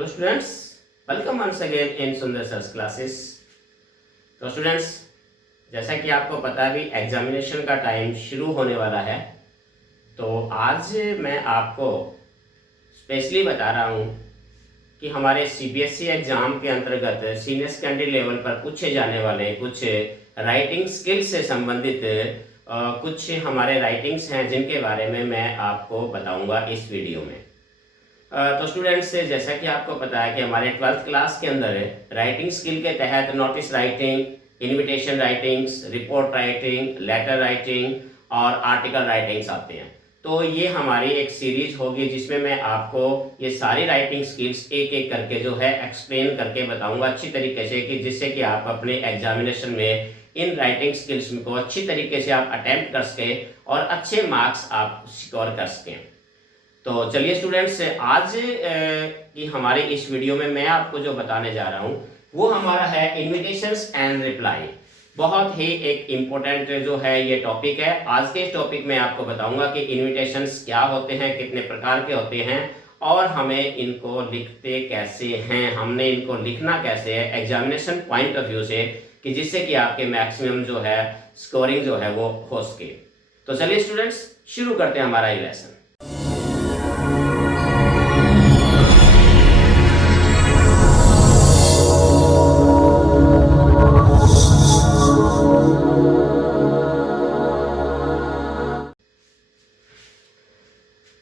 Hello students, welcome once again in Sundar sir's classes. तो students, जैसा कि आपको पता है, अभी एग्जामिनेशन का टाइम शुरू होने वाला है। तो आज मैं आपको स्पेशली बता रहा हूँ कि हमारे सीबीएसई एग्ज़ाम के अंतर्गत सीनियर सेकेंडरी लेवल पर पूछे जाने वाले कुछ राइटिंग स्किल्स से संबंधित कुछ हमारे राइटिंग्स हैं जिनके बारे में मैं आपको बताऊंगा इस वीडियो में। तो स्टूडेंट्स, जैसा कि आपको पता है कि हमारे 12th क्लास के अंदर राइटिंग स्किल के तहत notice writing, invitation writings, report writing, letter writing और आर्टिकल राइटिंग्स आते हैं। तो ये हमारी एक सीरीज होगी जिसमें मैं आपको ये सारी राइटिंग स्किल्स एक एक करके जो है एक्सप्लेन करके बताऊंगा अच्छी तरीके से, कि जिससे कि आप अपने एग्जामिनेशन में इन राइटिंग स्किल्स को अच्छी तरीके से आप अटेम्प्ट कर सकें और अच्छे मार्क्स आप स्कोर कर सकें। तो चलिए स्टूडेंट्स, आज की हमारी इस वीडियो में मैं आपको जो बताने जा रहा हूँ वो हमारा है इन्विटेशंस एंड रिप्लाई। बहुत ही एक इम्पोर्टेंट जो है ये टॉपिक है। आज के इस टॉपिक में आपको बताऊंगा कि इन्विटेशंस क्या होते हैं, कितने प्रकार के होते हैं और हमें इनको लिखते कैसे हैं, हमने इनको लिखना कैसे है एग्जामिनेशन पॉइंट ऑफ व्यू से, कि जिससे कि आपके मैक्सिमम जो है स्कोरिंग जो है वो हो सके। तो चलिए स्टूडेंट्स, शुरू करते हैं हमारा ये लेसन।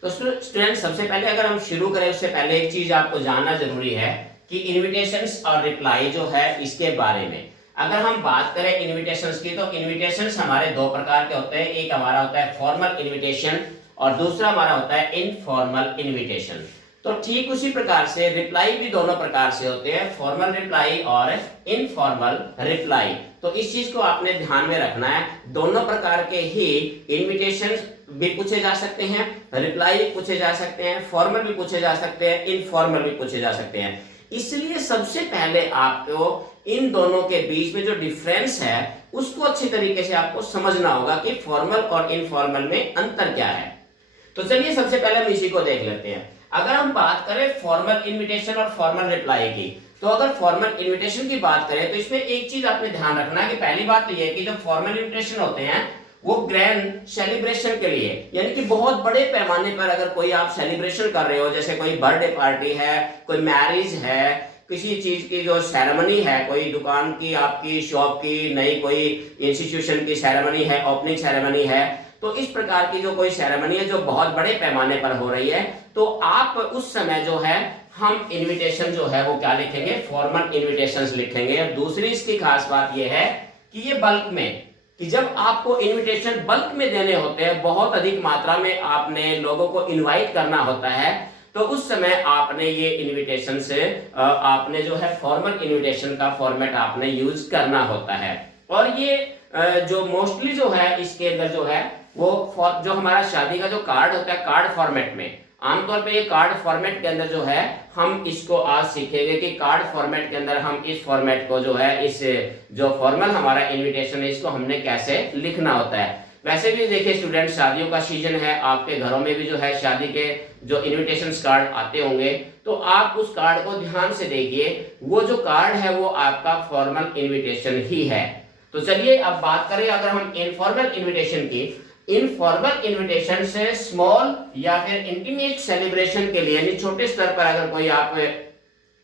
तो स्टूडेंट, सबसे पहले अगर हम शुरू करें उससे पहले एक चीज आपको जानना जरूरी है कि इनविटेशंस और रिप्लाई जो है इसके बारे में। अगर हम बात करें इनविटेशंस की, तो इनविटेशंस हमारे दो प्रकार के होते हैं। एक हमारा होता है फॉर्मल इनविटेशन और दूसरा हमारा होता है इनफॉर्मल इनविटेशन। तो ठीक उसी प्रकार से रिप्लाई भी दोनों प्रकार से होते हैं, फॉर्मल रिप्लाई और इनफॉर्मल रिप्लाई। तो इस चीज को आपने ध्यान में रखना है। दोनों प्रकार के ही इनविटेशन भी पूछे जा सकते हैं, रिप्लाई भी पूछे जा सकते हैं, फॉर्मल भी पूछे जा सकते हैं, इनफॉर्मल भी पूछे जा सकते हैं। इसलिए सबसे पहले आपको इन दोनों के बीच में जो डिफरेंस है उसको अच्छी तरीके से आपको समझना होगा कि फॉर्मल और इनफॉर्मल में अंतर क्या है। तो चलिए सबसे पहले हम इसी को देख लेते हैं। अगर हम बात करें फॉर्मल इनविटेशन और फॉर्मल रिप्लाई की, तो अगर फॉर्मल इनविटेशन की बात करें तो इसमें एक चीज आपने ध्यान रखना है कि पहली बात तो यह है कि जो फॉर्मल इनविटेशन होते हैं वो ग्रैंड सेलिब्रेशन के लिए, यानी कि बहुत बड़े पैमाने पर अगर कोई आप सेलिब्रेशन कर रहे हो, जैसे कोई बर्थडे पार्टी है, कोई मैरिज है, किसी चीज की जो सेरेमनी है, कोई दुकान की, आपकी शॉप की, नई कोई इंस्टीट्यूशन की सेरेमनी है, ओपनिंग सेरेमनी है, तो इस प्रकार की जो कोई सेरेमनी है जो बहुत बड़े पैमाने पर हो रही है, तो आप उस समय जो है हम इनविटेशन जो है वो क्या लिखेंगे, फॉर्मल इनविटेशंस लिखेंगे। और दूसरी इसकी खास बात यह है कि ये बल्क में, कि जब आपको इनविटेशन बल्क में देने होते हैं, बहुत अधिक मात्रा में आपने लोगों को इनवाइट करना होता है, तो उस समय आपने ये इनविटेशन से आपने जो है फॉर्मल इनविटेशन का फॉर्मेट आपने यूज करना होता है। और ये जो मोस्टली जो है इसके अंदर जो है वो जो हमारा शादी का जो कार्ड होता है, कार्ड फॉर्मेट में आमतौर पे ये कार्ड फॉर्मेट के अंदर जो है हम इसको आज सीखेंगे कि कार्ड फॉर्मेट के अंदर हम इस फॉर्मेट को जो है, इस जो फॉर्मल हमारा इनविटेशन है इसको हमने कैसे लिखना होता है। वैसे भी देखिए स्टूडेंट, शादियों का सीजन है, आपके घरों में भी जो है शादी के जो इनविटेशन कार्ड आते होंगे, तो आप उस कार्ड को ध्यान से देखिए, वो जो कार्ड है वो आपका फॉर्मल इनविटेशन ही है। तो चलिए अब बात करें अगर हम इनफॉर्मल इनविटेशन की। इनफॉर्मल इनविटेशन से स्मॉल या फिर इंटीमेट सेलिब्रेशन के लिए, यानी छोटे स्तर पर अगर कोई आप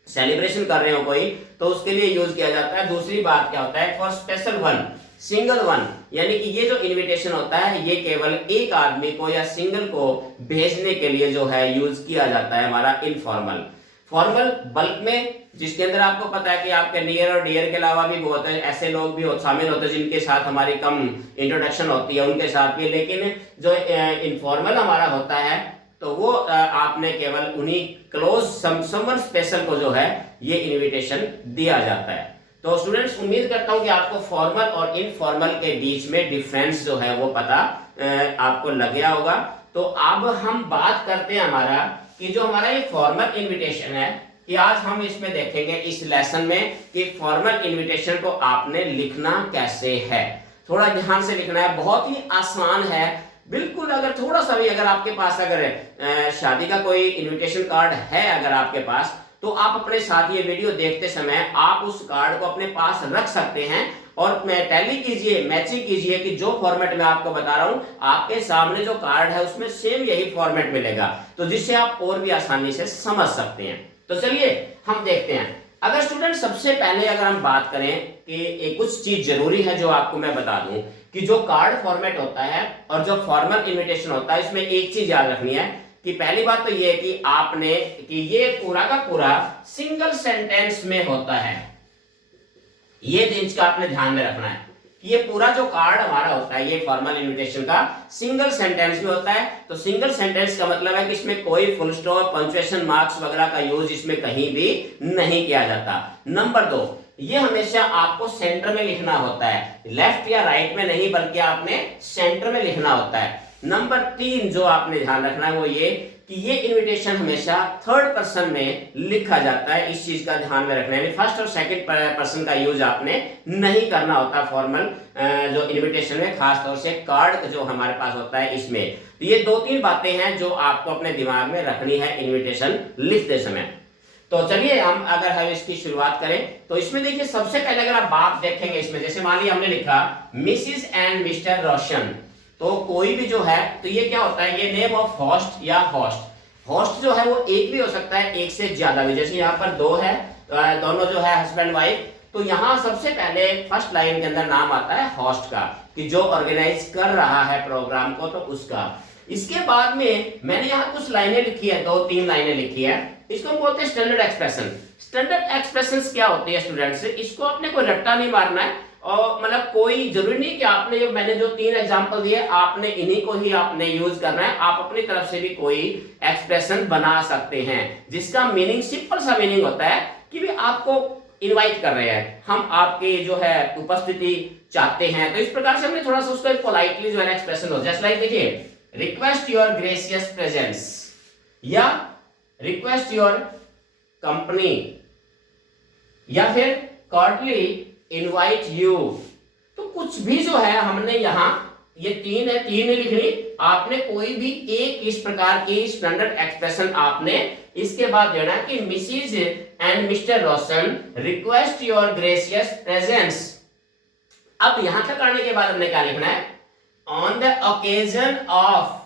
सेलिब्रेशन कर रहे हो कोई, तो उसके लिए यूज किया जाता है। दूसरी बात क्या होता है, for special one, single one, यानी कि ये जो इनविटेशन होता है ये केवल एक आदमी को या सिंगल को भेजने के लिए जो है यूज किया जाता है हमारा इनफॉर्मल। फॉर्मल बल्क में, जिसके अंदर आपको पता है कि आपके नियर और डियर के अलावा भी बहुत ऐसे लोग भी शामिल होते हैं जिनके साथ हमारी कम इंट्रोडक्शन होती है, उनके साथ भी। लेकिन जो इनफॉर्मल हमारा होता है तो वो आपने केवल उन्हीं क्लोज समवन स्पेशल को जो है ये इनविटेशन दिया जाता है। तो स्टूडेंट्स, उम्मीद करता हूं कि आपको फॉर्मल और इनफॉर्मल के बीच में डिफरेंस जो है वो पता आपको लग गया होगा। तो अब हम बात करते हैं हमारा कि जो हमारा ये फॉर्मल इनविटेशन है, कि आज हम इसमें देखेंगे इस लेसन में कि फॉर्मल इनविटेशन को आपने लिखना कैसे है। थोड़ा ध्यान से लिखना है, बहुत ही आसान है बिल्कुल। अगर थोड़ा सा भी अगर आपके पास अगर शादी का कोई इनविटेशन कार्ड है अगर आपके पास, तो आप अपने साथ ये वीडियो देखते समय आप उस कार्ड को अपने पास रख सकते हैं और टैली कीजिए, मैचिंग कीजिए कि जो फॉर्मेट में आपको बता रहा हूं आपके सामने जो कार्ड है उसमें सेम यही फॉर्मेट मिलेगा, तो जिससे आप और भी आसानी से समझ सकते हैं। तो चलिए हम देखते हैं। अगर स्टूडेंट सबसे पहले अगर हम बात करें कि कुछ चीज जरूरी है जो आपको मैं बता दूं कि जो कार्ड फॉर्मेट होता है और जो फॉर्मल इनविटेशन होता है, इसमें एक चीज याद रखनी है कि पहली बात तो ये है कि आपने कि ये पूरा का पूरा सिंगल सेंटेंस में होता है। ये चीज का आपने ध्यान में रखना है कि ये पूरा जो कार्ड हमारा होता है ये फॉर्मल इनविटेशन का सिंगल सेंटेंस में होता है। तो सिंगल सेंटेंस का मतलब है कि इसमें कोई फुल स्टॉप, पंक्चुएशन मार्क्स वगैरह का यूज इसमें कहीं भी नहीं किया जाता। नंबर 2, ये हमेशा आपको सेंटर में लिखना होता है, लेफ्ट या राइट में नहीं, बल्कि आपने सेंटर में लिखना होता है। नंबर 3 जो आपने ध्यान रखना है वो ये कि ये इनविटेशन हमेशा थर्ड पर्सन में लिखा जाता है। इस चीज का ध्यान में रखना है, फर्स्ट और सेकंड पर्सन का यूज आपने नहीं करना होता फॉर्मल जो इनविटेशन में, खास तौर से कार्ड जो हमारे पास होता है इसमें। तो ये 2-3 बातें हैं जो आपको अपने दिमाग में रखनी है इनविटेशन लिखते समय। तो चलिए हम इसकी शुरुआत करें तो इसमें देखिए सबसे पहले अगर आप बात देखेंगे इसमें, जैसे मान लिया हमने लिखा मिसिस एंड मिस्टर रोशन, तो कोई भी जो है तो ये क्या होता है, ये नेम ऑफ होस्ट या होस्ट। होस्ट जो है वो एक भी हो सकता है, एक से ज्यादा भी, जैसे यहाँ पर 2 है, दोनों जो है हस्बैंड वाइफ, तो यहाँ सबसे पहले फर्स्ट लाइन के अंदर नाम आता है होस्ट का कि जो ऑर्गेनाइज कर रहा है प्रोग्राम को, तो उसका। इसके बाद में मैंने यहाँ कुछ लाइनें लिखी है, 2-3 लाइनें लिखी है, इसको हम बोलते हैं स्टैंडर्ड एक्सप्रेशन। स्टैंडर्ड एक्सप्रेशंस क्या होती है स्टूडेंट्स, इसको आपने कोई रट्टा नहीं मारना है, और मतलब कोई जरूरी नहीं कि आपने जो मैंने जो 3 एग्जांपल दिए आपने इन्हीं को ही आपने यूज करना है। आप अपनी तरफ से भी कोई एक्सप्रेशन बना सकते हैं जिसका मीनिंग सिंपल सा मीनिंग होता है कि भी आपको इनवाइट कर रहे हैं, हम आपके जो है उपस्थिति चाहते हैं। तो इस प्रकार से हमने थोड़ा सा उसको पोलाइटली जो है एक्सप्रेशन हो, जस्ट लाइक देखिए रिक्वेस्ट योर ग्रेसियस प्रेजेंस या रिक्वेस्ट योर कंपनी या फिर कॉर्डली इनवाइट यू। तो कुछ भी जो है हमने यहाँ ये 3 है, 3 नहीं लिखनी, आपने कोई भी एक इस प्रकार की स्टैंडर्ड एक्सप्रेशन आपने इसके बाद देना कि Mrs and mister Roshan request your gracious presence. अब यहां तक आने के बाद हमने क्या लिखना है, on the occasion of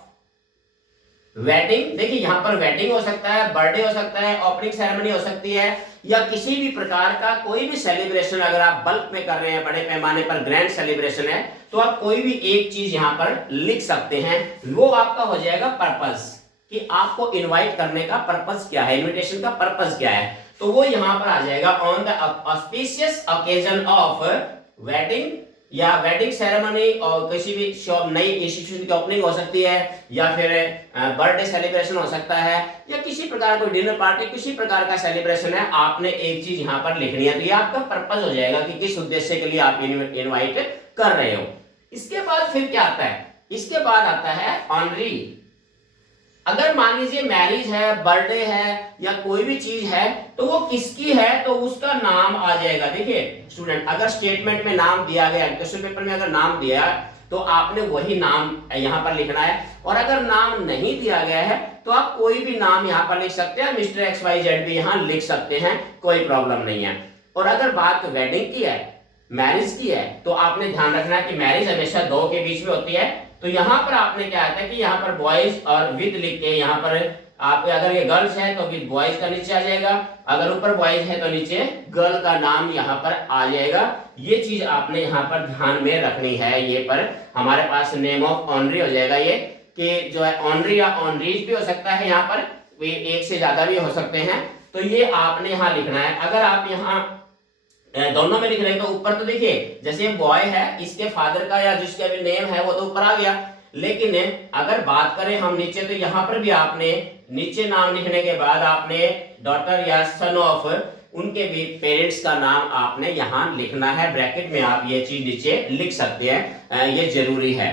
wedding. देखिए यहां पर वेडिंग हो सकता है, बर्थडे हो सकता है, ओपनिंग सेरेमनी हो सकती है, या किसी भी प्रकार का कोई भी सेलिब्रेशन अगर आप बल्क में कर रहे हैं, बड़े पैमाने पर ग्रैंड सेलिब्रेशन है, तो आप कोई भी एक चीज यहां पर लिख सकते हैं। वो आपका हो जाएगा पर्पस, कि आपको इनवाइट करने का पर्पस क्या है, इनविटेशन का पर्पस क्या है, तो वो यहां पर आ जाएगा on the auspicious occasion of wedding या वेडिंग सेरेमनी, और किसी भी शॉप नई इंस्टीट्यूशन की ओपनिंग हो सकती है, या फिर बर्थडे सेलिब्रेशन हो सकता है, या किसी प्रकार कोई डिनर पार्टी, किसी प्रकार का सेलिब्रेशन है, आपने एक चीज यहां पर लिखनी है। तो ये आपका पर्पस हो जाएगा कि किस उद्देश्य के लिए आप इनवाइट कर रहे हो। इसके बाद फिर क्या आता है, इसके बाद आता है ऑनरी। अगर मान लीजिए मैरिज है, बर्थडे है, या कोई भी चीज है, तो वो किसकी है तो उसका नाम आ जाएगा। देखिए स्टूडेंट, अगर स्टेटमेंट में नाम दिया गया, क्वेश्चन पेपर में अगर नाम दिया तो आपने वही नाम यहाँ पर लिखना है, और अगर नाम नहीं दिया गया है तो आप कोई भी नाम यहाँ पर लिख सकते हैं, मिस्टर XYZ भी यहाँ लिख सकते हैं, कोई प्रॉब्लम नहीं है। और अगर बात वेडिंग की है, मैरिज की है, तो आपने ध्यान रखना है कि मैरिज हमेशा 2 के बीच में होती है। तो यहाँ पर आपने क्या आता है कि यहाँ पर बॉयज और विद लिख के, यहाँ पर आप अगर ये गर्ल्स है तो विद बॉयज का नीचे आ जाएगा, अगर ऊपर बॉयज है तो नीचे गर्ल का नाम यहाँ पर आ जाएगा। ये चीज आपने यहाँ पर ध्यान में रखनी है। ये पर हमारे पास नेम ऑफ ऑनरी हो जाएगा, ये कि जो है ऑनरी या ऑनरीज भी हो सकता है, यहाँ पर एक से ज्यादा भी हो सकते हैं, तो ये आपने यहाँ लिखना है। अगर आप यहाँ दोनों में लिख रहे हैं तो ऊपर तो देखिए जैसे बॉय है, इसके फादर का या जिसका भी नेम है वो तो ऊपर आ गया, लेकिन अगर बात करें हम नीचे, तो यहाँ पर भी आपने नीचे नाम लिखने के बाद आपने डॉटर या सन ऑफ उनके भी पेरेंट्स का नाम आपने यहाँ लिखना है। ब्रैकेट में आप ये चीज नीचे लिख सकते हैं, ये जरूरी है।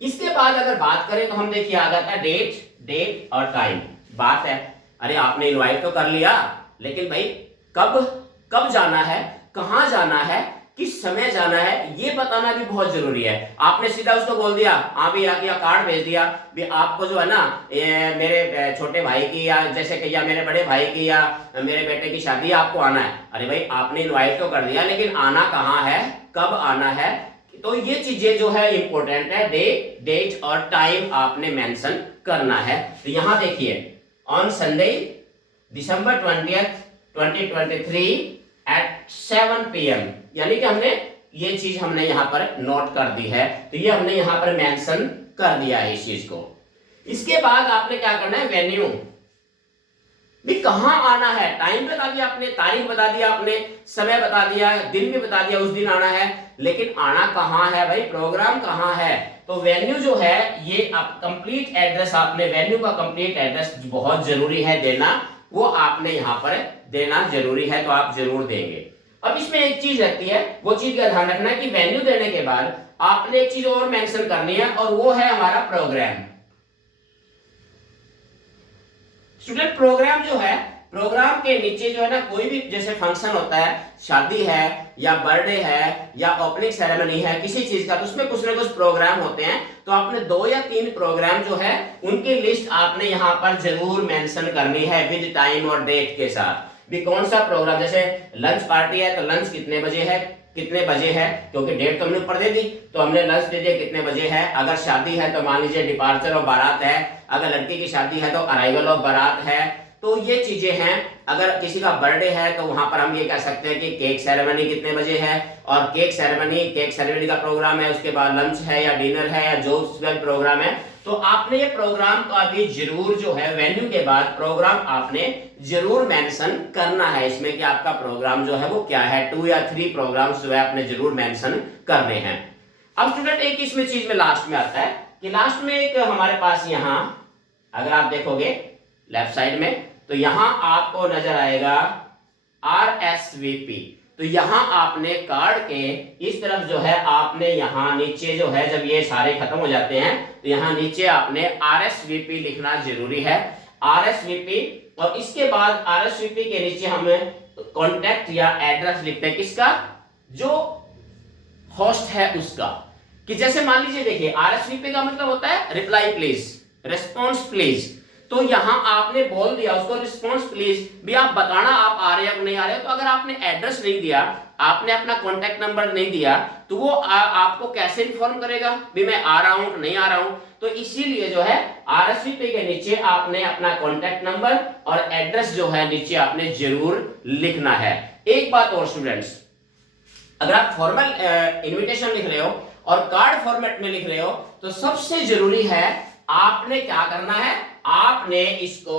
इसके बाद अगर बात करें तो हम देखिए आ जाता है डेट और टाइम। बात है अरे आपने इनवाइट तो कर लिया, लेकिन भाई कब जाना है, कहाँ जाना है, किस समय जाना है ये बताना भी बहुत जरूरी है। आपने सीधा उसको बोल दिया, हाँ भी या कार्ड भेज दिया भी आपको जो है ना मेरे छोटे भाई की या जैसे कि या मेरे बड़े भाई की या मेरे बेटे की शादी आपको आना है। अरे भाई आपने इनवाइट तो कर दिया, लेकिन आना कहाँ है, कब आना है, तो ये चीजें जो है इंपॉर्टेंट है। डेट और टाइम आपने मेंशन करना है। तो यहां देखिए, on Sunday December 20th 2023 at 7 PM, यानी कि हमने ये चीज हमने यहां पर नोट कर दी है। तो ये हमने यहां पर मेंशन कर दिया है इस चीज को। इसके बाद आपने क्या करना है, वेन्यू भी कहां आना है, टाइम बता दिया आपने, तारीख बता दिया आपने, समय बता दिया, दिन भी बता दिया उस दिन आना है, लेकिन आना कहां है भाई, प्रोग्राम कहां है। तो वेन्यू जो है ये आप कंप्लीट एड्रेस, आपने वेन्यू का कंप्लीट एड्रेस बहुत जरूरी है देना, वो आपने यहां पर देना जरूरी है, तो आप जरूर देंगे। अब इसमें एक चीज रहती है, वो चीज का ध्यान रखना है कि वेन्यू देने के बाद आपने एक चीज और मेंशन करनी है, और वो है हमारा प्रोग्राम। स्टूडेंट प्रोग्राम जो है, प्रोग्राम के नीचे जो है ना कोई भी जैसे फंक्शन होता है, शादी है या बर्थडे है या ओपनिंग सेरेमनी है किसी चीज का, तो उसमें कुछ ना कुछ प्रोग्राम होते हैं। तो आपने 2 या 3 प्रोग्राम जो है उनकी लिस्ट आपने यहाँ पर जरूर मेंशन करनी है विद टाइम और डेट के साथ भी कौन सा प्रोग्राम। जैसे लंच पार्टी है तो लंच कितने बजे है, कितने बजे है, क्योंकि डेट तो हमने ऊपर दे दी, तो हमने लंच दे दिया कितने बजे है। अगर शादी है तो मान लीजिए डिपार्चर ऑफ बारात है, अगर लड़की की शादी है तो अराइवल ऑफ बारात है। तो ये चीजें हैं। अगर किसी का बर्थडे है तो वहां पर हम ये कह सकते हैं कि केक सेरेमनी कितने बजे है, और केक सेरेमनी का प्रोग्राम है, उसके बाद लंच है या डिनर है या जो प्रोग्राम है। तो आपने ये प्रोग्राम का भी जरूर जो है वेन्यू के बाद प्रोग्राम आपने जरूर मेंशन करना है इसमें कि आपका प्रोग्राम जो है वो क्या है। 2 या 3 प्रोग्राम्स जो है आपने जरूर मेंशन करने हैं। अब स्टूडेंट एक इसमें चीज में लास्ट में आता है कि लास्ट में एक हमारे पास यहाँ अगर आप देखोगे लेफ्ट साइड में, तो यहां आपको नजर आएगा RSVP। तो यहां आपने कार्ड के इस तरफ जो है आपने यहां नीचे जो है, जब ये सारे खत्म हो जाते हैं तो यहां नीचे आपने RSVP लिखना जरूरी है, RSVP। और इसके बाद RSVP के नीचे हम कॉन्टेक्ट या एड्रेस लिखते हैं, किसका, जो होस्ट है उसका। कि जैसे मान लीजिए देखिए RSVP का मतलब होता है रिप्लाई प्लीज, रिस्पॉन्स प्लीज। तो यहां आपने बोल दिया उसको रिस्पॉन्स प्लीज भी, आप बताना आप आ रहे हो नहीं आ रहे हो। तो अगर आपने एड्रेस नहीं दिया, आपने अपना कॉन्टेक्ट नंबर नहीं दिया, तो वो आपको कैसे इन्फॉर्म करेगा भी मैं आ रहा हूं नहीं आ रहा हूं। तो इसीलिए जो है RSVP के नीचे आपने अपना कॉन्टेक्ट नंबर और एड्रेस जो है नीचे आपने जरूर लिखना है। एक बात और स्टूडेंट्स, अगर आप फॉर्मल इन्विटेशन लिख रहे हो और कार्ड फॉर्मेट में लिख रहे हो, तो सबसे जरूरी है आपने क्या करना है, आपने इसको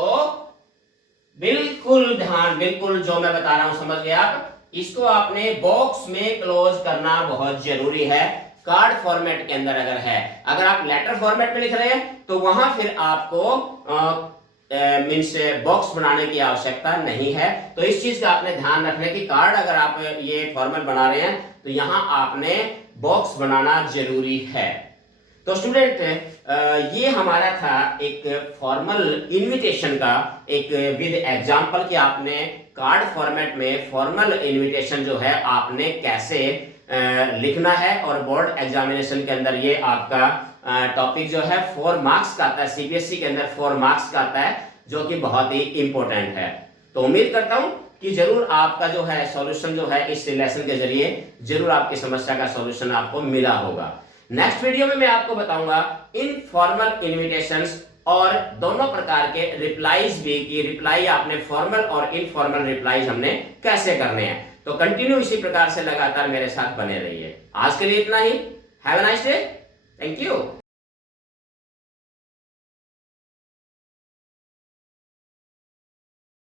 बिल्कुल ध्यान, बिल्कुल जो मैं बता रहा हूं समझ गए आप, इसको आपने बॉक्स में क्लोज करना बहुत जरूरी है। कार्ड फॉर्मेट के अंदर अगर है, अगर आप लेटर फॉर्मेट में लिख रहे हैं तो वहां फिर आपको मीन्स बॉक्स बनाने की आवश्यकता नहीं है। तो इस चीज का आपने ध्यान रखना है कि कार्ड अगर आप ये फॉर्मेट बना रहे हैं तो यहां आपने बॉक्स बनाना जरूरी है। तो स्टूडेंट ये हमारा था एक फॉर्मल इनविटेशन का एक विद एग्जांपल कि आपने कार्ड फॉर्मेट में फॉर्मल इनविटेशन जो है आपने कैसे लिखना है। और बोर्ड एग्जामिनेशन के अंदर ये आपका टॉपिक जो है 4 मार्क्स का आता है, CBSE के अंदर 4 मार्क्स का आता है, जो कि बहुत ही इंपॉर्टेंट है। तो उम्मीद करता हूं कि जरूर आपका जो है सॉल्यूशन जो है इस लेसन के जरिए जरूर आपकी समस्या का सॉल्यूशन आपको मिला होगा। नेक्स्ट वीडियो में मैं आपको बताऊंगा इनफॉर्मल इनविटेशंस और दोनों प्रकार के रिप्लाईज भी, कि रिप्लाई आपने फॉर्मल और इनफॉर्मल रिप्लाईज हमने कैसे करने हैं। तो कंटिन्यू इसी प्रकार से लगातार मेरे साथ बने रहिए। आज के लिए इतना ही। Have a nice day. Thank you.